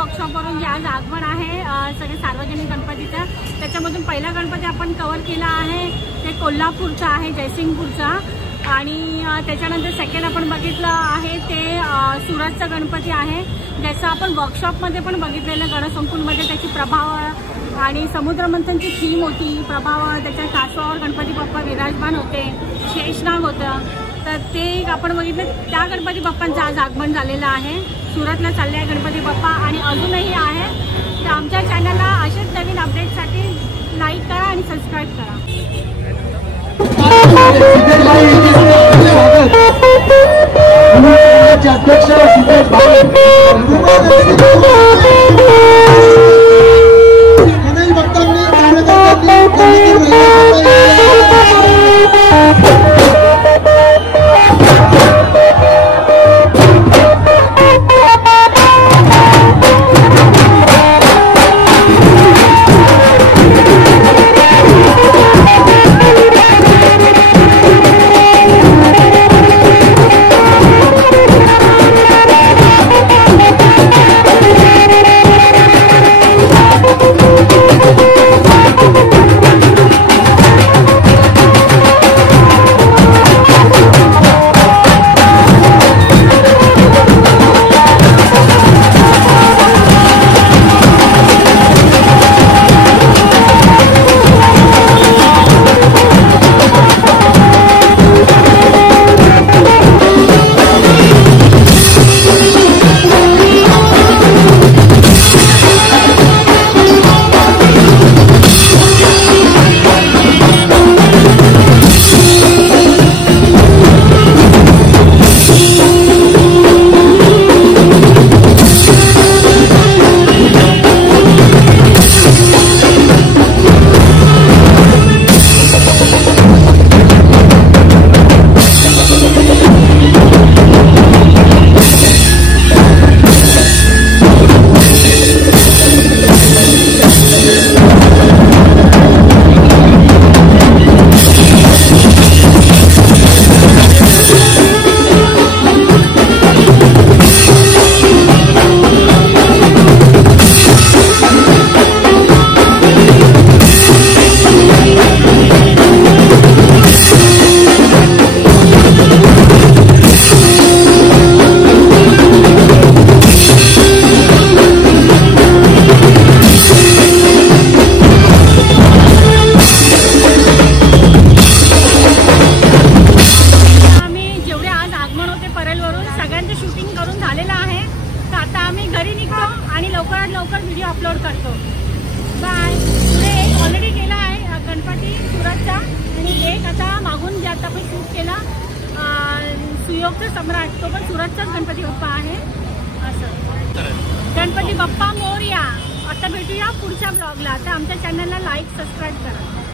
वर्कशॉपवरून जे आज आगमन आहे सगळे सार्वजनिक गणपतीचं, त्याच्यामधून पहिला गणपती आपण कव्हर केला आहे ते कोल्हापूरचा आहे, जयसिंगपूरचा. आणि त्याच्यानंतर सेकंड आपण बघितलं आहे ते सुरतचा गणपती आहे, ज्याचं आपण वर्कशॉपमध्ये पण बघितलेलं. गणसंकुलमध्ये त्याची प्रभाव आणि समुद्रमंथनची थीम होती, प्रभाव. त्याच्या कासवावर गणपती बाप्पा विराजमान होते, शेषनाग होतं, तर ते आपण बघितलं. त्या गणपती बाप्पांचं आज आगमन झालेलं आहे. सुरतला चालले आहे गणपती बाप्पा आणि अजूनही आहे. तर आमच्या चॅनलला असेच नवीन अपडेटसाठी लाईक करा आणि सबस्क्राईब करा. लवकर व्हिडिओ अपलोड करतो. बाय. पुढे एक ऑलरेडी केला आहे गणपती सुरतचा आणि एक आता मागून जे आता आपण शूट केला सुयोगचा सम्राट, तो पण सुरतचाच गणपती बाप्पा आहे. असं गणपती बाप्पा मोरया. आता भेटूया पुढच्या ब्लॉगला. आता आमच्या चॅनलला लाईक सबस्क्राईब करा.